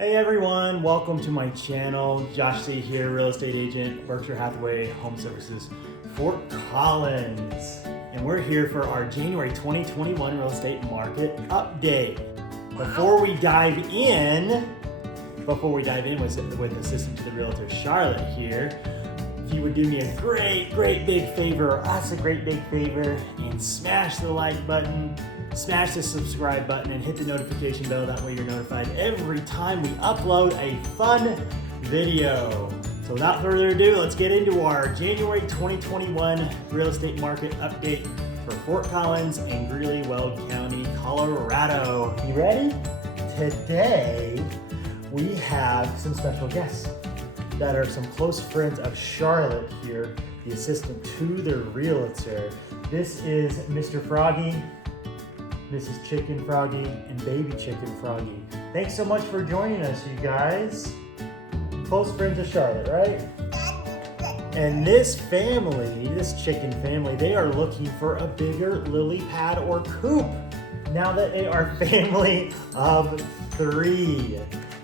Hey everyone, welcome to my channel. Josh C here, real estate agent, Berkshire Hathaway Home Services, Fort Collins. And we're here for our January 2021 real estate market update. Before we dive in with assistant to the realtor Charlotte here, if you would do me a great big favor, or us a great big favor, and smash the like button, smash the subscribe button, and hit the notification bell. That way you're notified every time we upload a fun video. So without further ado, let's get into our January 2021 real estate market update for Fort Collins and Greeley, Weld County, Colorado. You ready? Today, we have some special guests that are some close friends of Charlotte here, the assistant to the realtor. This is Mr. Froggy, Mrs. Chicken Froggy, and Baby Chicken Froggy. Thanks so much for joining us, you guys. Close friends of Charlotte, right? And this family, this chicken family, they are looking for a bigger lily pad or coop now that they are family of 3.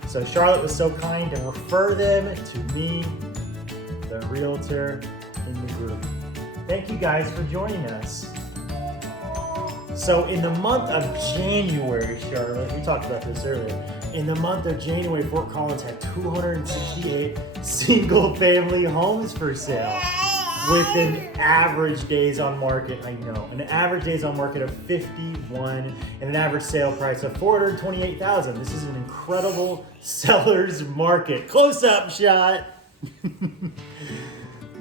So Charlotte was so kind to refer them to me, the realtor in the group. Thank you guys for joining us. So in the month of January, Charlotte, we talked about this earlier. In the month of January, Fort Collins had 268 single family homes for sale with an average days on market, an average days on market of 51 and an average sale price of $428,000. This is an incredible seller's market. Close up shot.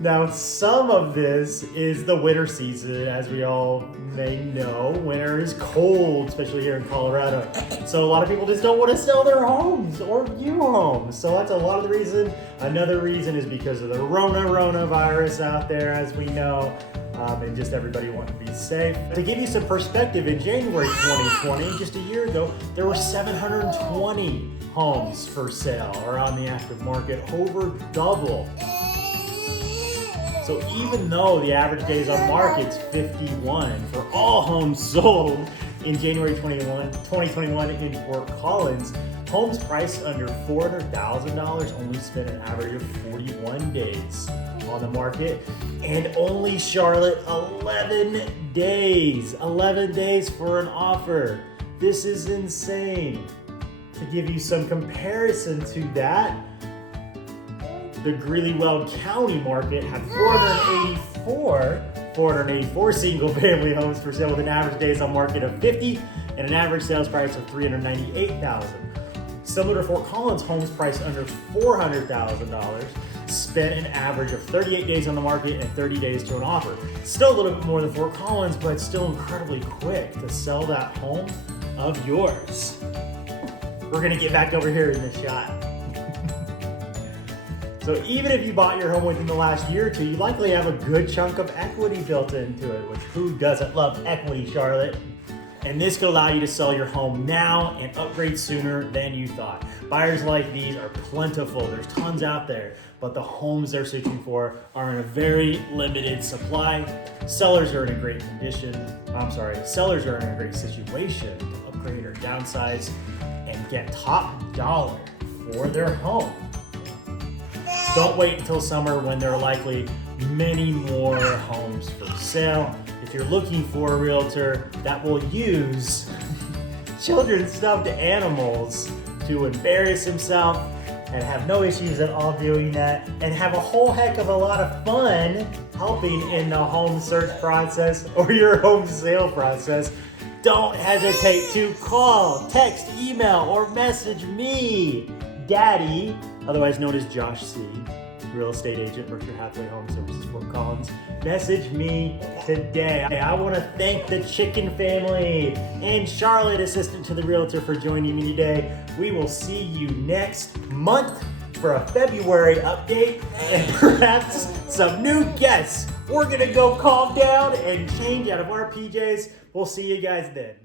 Now, some of this is the winter season, as we all may know. Winter is cold, especially here in Colorado. So a lot of people just don't want to sell their homes or view homes. So that's a lot of the reason. Another reason is because of the coronavirus out there, as we know, and just everybody wanting to be safe. To give you some perspective, in January 2020, just a year ago, there were 720 homes for sale or on the active market, over double. So even though the average days on market's 51 for all homes sold in January 2021 in Fort Collins, homes priced under $400,000 only spent an average of 41 days on the market, and only Charlotte 11 days for an offer. This is insane. To give you some comparison to that, the Greeley Weld County market had 484 single family homes for sale with an average days on market of 50 and an average sales price of $398,000. Similar to Fort Collins, homes priced under $400,000 spent an average of 38 days on the market and 30 days to an offer. Still a little bit more than Fort Collins, but still incredibly quick to sell that home of yours. We're gonna get back over here in the shot. So even if you bought your home within the last year or two, you likely have a good chunk of equity built into it, which who doesn't love equity, Charlotte? And this could allow you to sell your home now and upgrade sooner than you thought. Buyers like these are plentiful. There's tons out there, but the homes they're searching for are in a very limited supply. Sellers are in a great situation to upgrade or downsize and get top dollar for their home. Don't wait until summer when there are likely many more homes for sale. If you're looking for a realtor that will use children's stuffed animals to embarrass himself and have no issues at all doing that, and have a whole heck of a lot of fun helping in the home search process or your home sale process, don't hesitate to call, text, email, or message me, Daddy, otherwise known as Josh C., real estate agent, Berkshire Hathaway Home Services, Fort Collins. Message me today. I want to thank the Chicken family and Charlotte, assistant to the realtor, for joining me today. We will see you next month for a February update and perhaps some new guests. We're going to go calm down and change out of our PJs. We'll see you guys then.